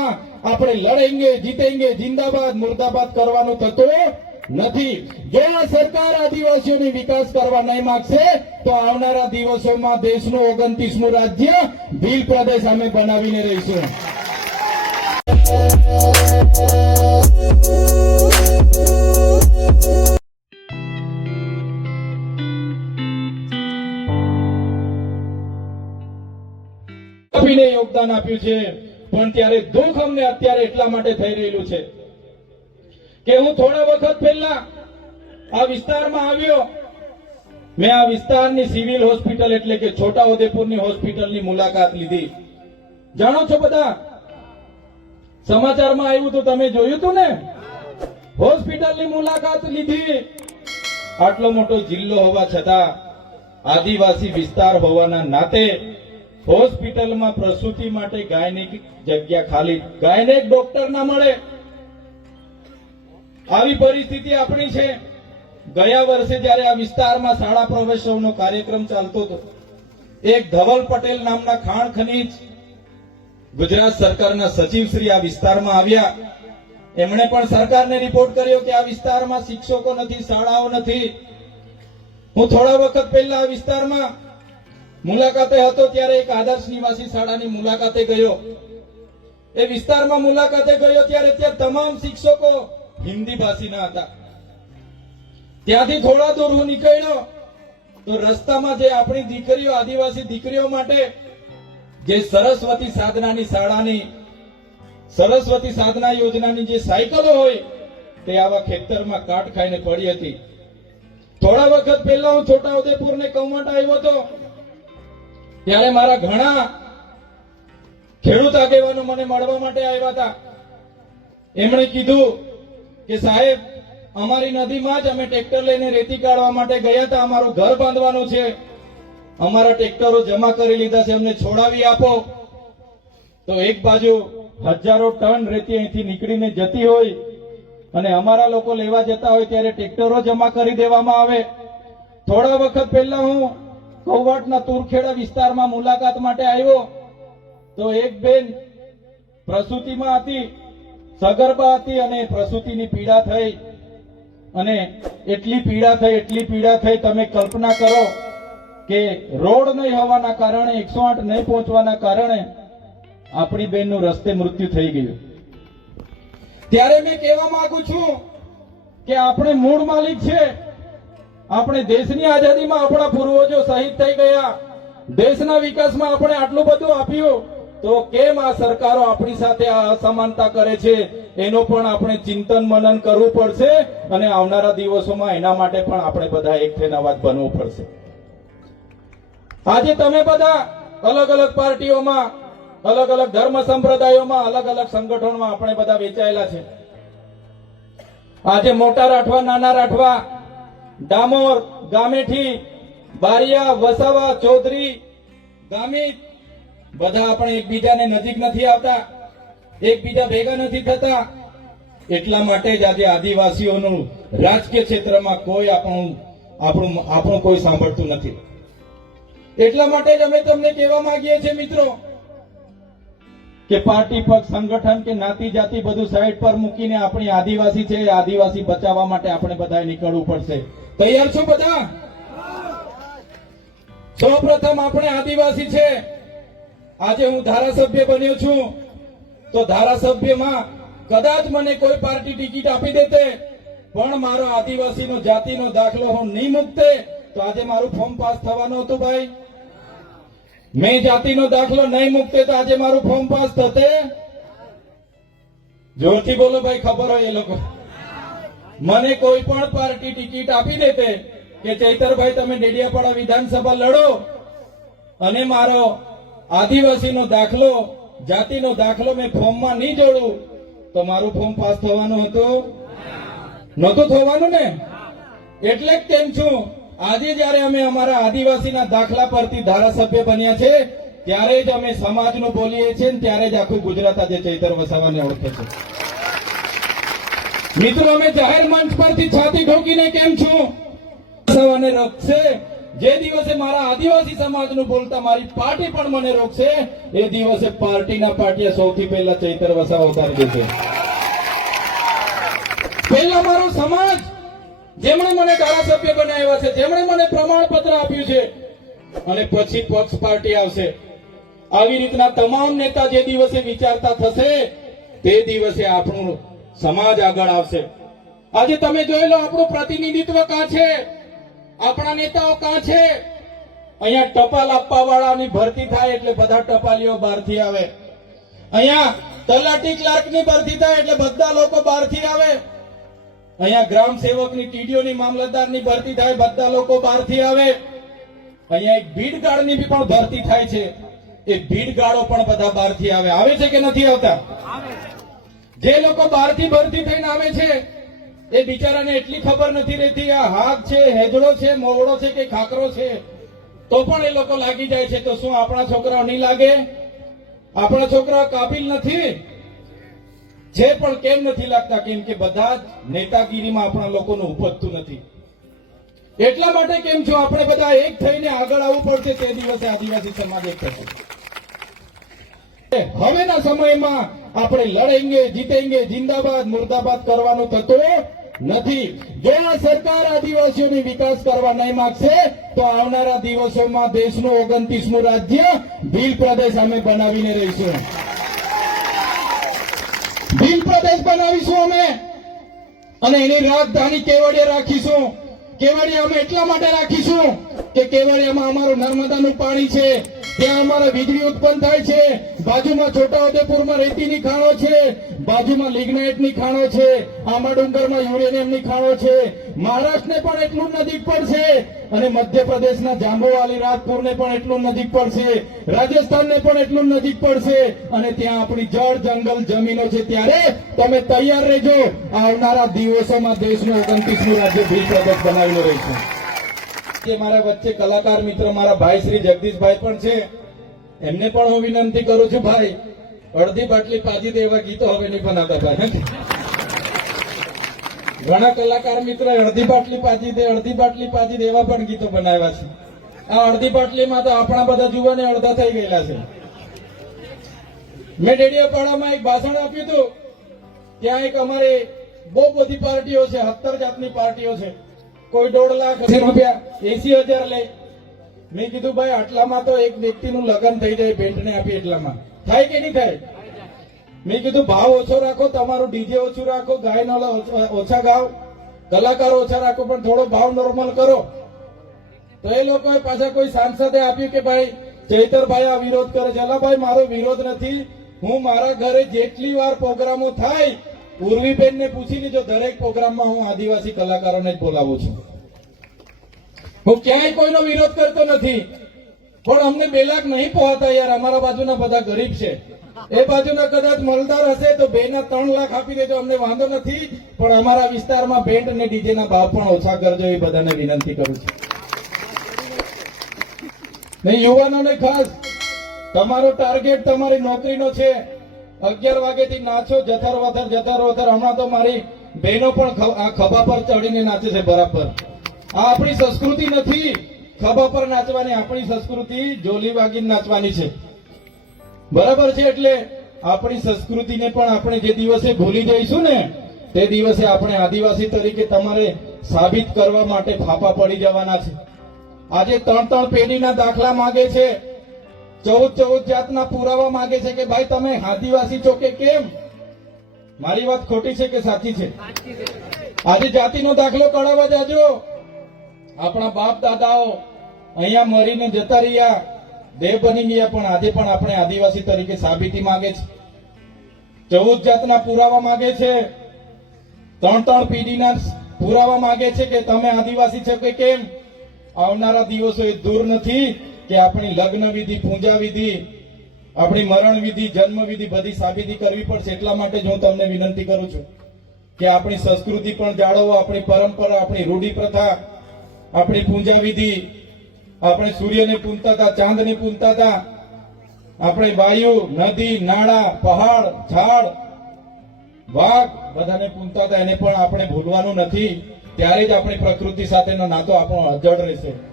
વિસ્તારમાં આપણે લડેંગે, જીતેંગે, જિંદાબાદ, મુર્દાબાદ કરવાનું થતું નથી. જો આ સરકાર આદિવાસીઓની વિકાસ કરવા નહીં માંગશે, તો આવનારા દિવસોમાં દેશનું ઓગણત્રીસમું રાજ્ય ભીલ પ્રદેશ અમે બનાવીને રહીશું. આપીને યોગદાન આપ્યું છે. પણ ત્યારે દુઃખ અમને અત્યારે એટલા માટે થઈ રહેલું છે કે હું થોડા વખત પહેલા આ વિસ્તારમાં આવ્યો. મેં આ વિસ્તારની સિવિલ હોસ્પિટલ એટલે કે છોટા ઉદેપુરની હોસ્પિટલની મુલાકાત લીધી. જાણો છો બધા? સમાચારમાં આવ્યું તો તમે જોયું હતું ને? હોસ્પિટલની મુલાકાત લીધી. આટલો મોટો જિલ્લો હોવા છતાં આદિવાસી વિસ્તાર હોવાના નાતે હોસ્પિટલમાં પ્રસૂતિ માટે ગાયનેક જગ્યા ખાલી. ગાયનેક ડોક્ટર ના મળે. આવી પરિસ્થિતિ આપણી છે. ગયા વર્ષે જ્યારે આ વિસ્તારમાં શાળા પ્રવેશોનો કાર્યક્રમ ચાલતો હતો, એક ધવલ પટેલ નામના ખાણ ખનીજ ગુજરાત સરકારના સચિવ શ્રી આ વિસ્તારમાં આવ્યા. એમણે પણ સરકારને રિપોર્ટ કર્યો કે આ વિસ્તારમાં શિક્ષકો નથી, શાળાઓ નથી. હું થોડા વખત પહેલા આ વિસ્તારમાં મુલાકાતે હતો ત્યારે એક આદર્શ નિવાસી શાળાની મુલાકાતે ગયો. એ વિસ્તારમાં મુલાકાતે ગયો ત્યારે ત્યાં તમામ શિક્ષકો હિન્દી ભાષીના હતા. ત્યાંથી થોડા દૂર હું નીકળ્યો, તો રસ્તામાં જે આપણી દીકરીઓ, આદિવાસી દીકરીઓ માટે જે સરસ્વતી સાધનાની શાળાની, સરસ્વતી સાધના યોજનાની જે સાયકલો હોય, તે આવા ખેતરમાં કાટ ખાઈને પડી હતી. થોડા વખત પહેલા હું છોટા ઉદેપુર ને કૌમટ આવ્યો હતો ત્યારે મારા ઘણા ખેડૂત આગેવાનો મને મળવા માટે આવ્યા હતા. એમણે કીધું કે સાહેબ, અમારી નદીમાં જ અમે ટ્રેક્ટર લઈને રેતી કાઢવા માટે ગયા હતા. અમારું ઘર બાંધવાનું છે. અમારા ટ્રેક્ટરો જમા કરી લીધા છે. અમને છોડાવી આપો. તો એક બાજુ હજારો ટન રેતી અહીંથી નીકળીને જતી હોય અને અમારા લોકો લેવા જતા હોય ત્યારે ટ્રેક્ટરો જમા કરી દેવામાં આવે. થોડા વખત પહેલા હું કૌવાટના તુરખેડા વિસ્તારમાં મુલાકાત માટે આવ્યો તો એક બેન પ્રસૂતિમાં હતી, સગર્ભા હતી અને પ્રસૂતિની પીડા થઈ. અને એટલી પીડા થઈ, એટલી પીડા થઈ, તમે કલ્પના કરો કે રોડ નહીં હોવાના કારણે, એકસો આઠ નહીં પહોંચવાના કારણે આપણી બેનનું રસ્તે મૃત્યુ થઈ ગયું. ત્યારે મેં કહેવા માંગુ છું કે આપણે મૂળ માલિક છે. આપણે દેશની આઝાદીમાં આપણા પૂર્વજો શહીદ થઈ ગયા. દેશના વિકાસમાં આપણે આટલું બધું આપ્યું. તો કેમ આ સરકારો આપણી સાથે આ અસમાનતા કરે છે? એનો પણ આપણે ચિંતન મનન કરવું પડશે અને આવનારા દિવસોમાં એના માટે પણ આપણે બધા એક થઈને બનવું પડશે. આજે તમે બધા અલગ અલગ પાર્ટીઓમાં, અલગ અલગ ધર્મ સંપ્રદાયોમાં, અલગ અલગ સંગઠનોમાં આપણે બધા વેચાયેલા છે. આજે મોટા રાઠવા, નાના રાઠવા ડામોર ગામેઠી બારિયા, વસાવા, ચૌધરી ગામિત બધા આપણે એકબીજાને નજીક નથી આવતા, એકબીજા ભેગા નથી થતા. એટલા માટે જ આજે આદિવાસીઓનું રાજકીય ક્ષેત્રમાં કોઈ આપણું આપણું આપણું કોઈ સાંભળતું નથી. એટલા માટે જ અમે તમને કહેવા માંગીએ છીએ મિત્રો કે પાર્ટી, પક્ષ, સંગઠન કે નાતી જાતિ બધું સાઈડ પર મૂકીને આપણી આદિવાસી છે આદિવાસી બચાવવા માટે આપણે બધાએ નીકળવું પડશે. તૈયાર છો બધા? સૌપ્રથમ આપણે આદિવાસી છે. આજે હું ધારાસભ્ય બન્યો છું. તો ધારાસભ્યમાં કદાચ મને કોઈ પાર્ટી ટિકિટ આપી દેતે, પણ મારો આદિવાસીનો જાતિનો દાખલો હું નહીં મૂકતે, તો આજે મારું ફોર્મ પાસ થવાનું હતું ભાઈ. મેં જાતિનો દાખલો નહીં મૂકતે, તો આજે મારું ફોર્મ પાસ થતે? જોરથી બોલો ભાઈ, ખબર હોય એ લોકો. મને કોઈ પણ પાર્ટી ટિકિટ આપી દેતે કે ચૈતરભાઈ, તમે ડેડિયાપાડા વિધાનસભા લડો અને મારો આદિવાસીનો દાખલો, જાતિનો દાખલો મેં ફોર્મમાં નહીં જોડું, તો મારું ફોર્મ પાસ થવાનું હતું? નહોતું થવાનું ને? એટલે જ તેમ છું. આજે જ્યારે અમે અમારા આદિવાસીના દાખલા પરથી ધારાસભ્ય બન્યા છે, ત્યારે જ અમે સમાજનું બોલીએ છીએ ત્યારે જ આખું ગુજરાત આજે ચૈતર વસાવાને ઓળખે છે. મિત્રો, અમે જાહેર મંચ પરથી છાતી ઠોકીને કેમ છો? વસાવાને રોકશે. જે દિવસે મારા આદિવાસી સમાજનું બોલતા મારી પાર્ટી પણ મને રોકશે, એ દિવસે પાર્ટીના પાટિયા સૌથી પહેલા ચૈતર વસાવા ઉતારી દેશે. પહેલા મારો સમાજ, જેમણે મને ધારાસભ્ય બનાવ્યા છે, જેમણે મને પ્રમાણપત્ર આપ્યું છે, અને પછી પક્ષ પાર્ટી આવશે. આવી રીતના તમામ નેતા જે દિવસે વિચારતા થશે, તે દિવસે આપણું સમાજ આગળ આવશે. આજે તમે જોઈ લો, આપણું પ્રતિનિધિત્વ કાં છે? આપણા નેતાઓ કાં છે? અહીંયા ટપાલ આપવા વાળાની ભરતી થાય એટલે બધા ટપાલીઓ બહારથી આવે. અહીંયા તલાટી ક્લાર્કની ભરતી થાય એટલે બધા લોકો બહારથી આવે. અહીંયા ગ્રામ સેવકની ટીડીઓની મામલતદારની ભરતી થાય, બધા લોકો બહારથી આવે. અહીંયા એક ભીડ ગાર્ડની બી પણ ભરતી થાય છે. એ ભીડ ગાર્ડો પણ બધા બહારથી આવે. આવે છે કે નથી આવતા? જે લોકો બહારથી ભરતી થઈને આવે છે, એ બિચારાને એટલી ખબર નથી રહેતી આ હાથ છે હેજડો છે, મોવડો છે કે ખાકરો છે. તો પણ એ લોકો લાગી જાય છે તો શું આપણા છોકરાઓ નહીં લાગે? આપણા છોકરા કાબિલ નથી? છે પણ કેમ નથી લાગતા? કેમ કે બધા જ નેતાગીરીમાં આપણા લોકોનું ઉપજતું નથી. એટલા માટે કેમ છો? આપણે બધા એક થઈને આગળ આવવું પડશે તે દિવસે આદિવાસી સમાજ એક થશે. હવેના સમયમાં આપણે લડેંગે, જીતેંગે, જિંદાબાદ, મુર્દાબાદ કરવાનું થતું નથી. જો આ સરકાર આદિવાસીઓની વિકાસ કરવા નહીં માંગશે, તો આવનારા દિવસોમાં દેશનું ઓગણત્રીસમું રાજ્ય ભીલ પ્રદેશ અમે બનાવીને રહીશું. ભીલ પ્રદેશ બનાવીશું અમે. અને એની રાજધાની કેવડિયા રાખીશું. કેવડિયા અમે એટલા માટે રાખીશું કે કેવડિયામાં અમારું નર્મદાનું પાણી છે. ત્યાં અમારે વીજળી ઉત્પન્ન થાય છે. બાજુમાં છોટાઉદેપુરમાં રેતીની ખાણો છે. બાજુમાં લિગ્નાઇટની ખાણો છે. આંબા ડુંગરમાં યુરેનિયમની ખાણો છે. મહારાષ્ટ્રને પણ એટલું નજીક પડશે અને મધ્યપ્રદેશના જાંબુવાલી, રાજપુરને પણ એટલું નજીક પડશે રાજસ્થાનને પણ એટલું નજીક પડશે અને ત્યાં આપણી જળ જંગલ જમીનો છે. ત્યારે તમે તૈયાર રહેજો. આવનારા દિવસોમાં દેશનું ઓગણત્રીસનું રાજ્ય ભીલ પ્રદેશ બનાવેલું રહીશું. કે મારા વચ્ચે કલાકાર મિત્ર મારા ભાઈ શ્રી જગદીશભાઈ પણ છે. એમને પણ હું વિનંતી કરું છું, ભાઈ, અડધી બાટલી પાજી દે એવા ગીતો હવે નહીં બનાવતા ભાઈ ઘણા કલાકાર મિત્ર અડધી બાટલી પાજી દે, અડધી બાટલી પાજી દે એવા પણ ગીતો બનાવ્યા છે. આ અડધી બાટલીમાં તો આપણા બધા જુવાને અડધા થઈ ગયેલા છે. મેં ડેડિયાપાડામાં એક ભાષણ આપ્યું હતું. ત્યાં એક અમારે બહુ બધી પાર્ટીઓ છે સત્તર જાતની પાર્ટીઓ છે. કોઈ દોઢ લાખ એસી રૂપિયા એસી હજાર લે. મેં કીધું, ભાઈ, આટલામાં તો એક વ્યક્તિનું લગ્ન થઈ જાય ભેટને આપી એટલામાં. થાય કે નહીં થાય? મેં કીધું, ભાવ ઓછો રાખો, તમારું ડીજે ઓછું રાખો ગાય નો ઓછા ગાવ, કલાકારો ઓછા રાખો, પણ થોડો ભાવ નોર્મલ કરો. તો એ લોકોએ પાછા કોઈ સાંસદે આપ્યું કે, ભાઈ, ચૈતરભાઈ આ વિરોધ કરે છે. ભાઈ, મારો વિરોધ નથી. હું મારા ઘરે જેટલી વાર પ્રોગ્રામો થાય ઉર્વીબેન ને પૂછી લેજો દરેક પ્રોગ્રામમાં હું આદિવાસી કલાકારોને જ બોલાવું છું. હું ક્યાંય કોઈનો વિરોધ કરતો નથી. પણ અમને બે લાખ નહીં પહોંચતા યાર. અમારા બાજુના બધા ગરીબ છે. એ બાજુના કદાચ મલદાર હશે તો બે ના ત્રણ લાખ આપી દેજો. અમને વાંધો નથી. પણ અમારા વિસ્તારમાં બેન્ડ અને ડીજે ના ભાવ પણ ઓછા કરજો. એ બધાને વિનંતી કરું છું. ને યુવાનોને ખાસ, તમારો ટાર્ગેટ તમારી નોકરીનો છે. અગિયાર વાગેથી નાચો જથર વથર જથર વથર હમણાં તો મારી બહેનો પણ આ ખભા પર ચડીને નાચે છે બરાબર. આ આપણી સંસ્કૃતિ નથી. ખભા પર નાચવાની આપણી સંસ્કૃતિ જોલી વાગીને નાચવાની છે. બરાબર છે એટલે આપણી સંસ્કૃતિને પણ આપણે જે દિવસે ભૂલી જઈશું ને, તે દિવસે આપણે આદિવાસી તરીકે તમારે સાબિત કરવા માટે ફાફા પડી જવાના છે. આજે ત્રણ ત્રણ પેઢીના દાખલા માંગે છે. ચૌદ ચૌદ જાતના પુરાવા માંગે છે કે ભાઈ તમે આદિવાસી છો કે કેમ? મારી વાત ખોટી છે કે સાચી છે? આજે જાતિનો દાખલો કઢાવવા જાજો. આપણા બાપ દાદાઓ અહીંયા મરીને જતા રહ્યા. દેહ બની ગયા પણ આજે પણ આપણે આદિવાસી તરીકે સાબિતી માંગે છે. ચૌદ જાતના પુરાવા માંગે છે. ત્રણ ત્રણ પેઢીના પુરાવા માંગે છે કે તમે આદિવાસી છો કે કેમ? આવનારા દિવસો એ દૂર નથી. કે આપણી લગ્ન વિધિ, પૂજા વિધિ, આપણી મરણ વિધિ, જન્મ વિધિ બધી સાબિતી કરવી પડશે એટલા માટે જ હું તમને વિનંતી કરું છું કે આપણી સંસ્કૃતિ પણ જાળવો, આપણી પરંપરા, આપણી રૂઢી પ્રથા, આપણી પૂજા વિધિ, આપણે સૂર્યને પૂનતા હતા, ચાંદને પૂનતા હતા, આપણે વાયુ, નદી, નાળા, પહાડ, ઝાડ, વાઘ બધાને પૂનતા હતા. એને પણ આપણે ભૂલવાનું નથી. ત્યારે જ આપણી પ્રકૃતિ સાથેનો નાતો આપણો અજળ રહેશે.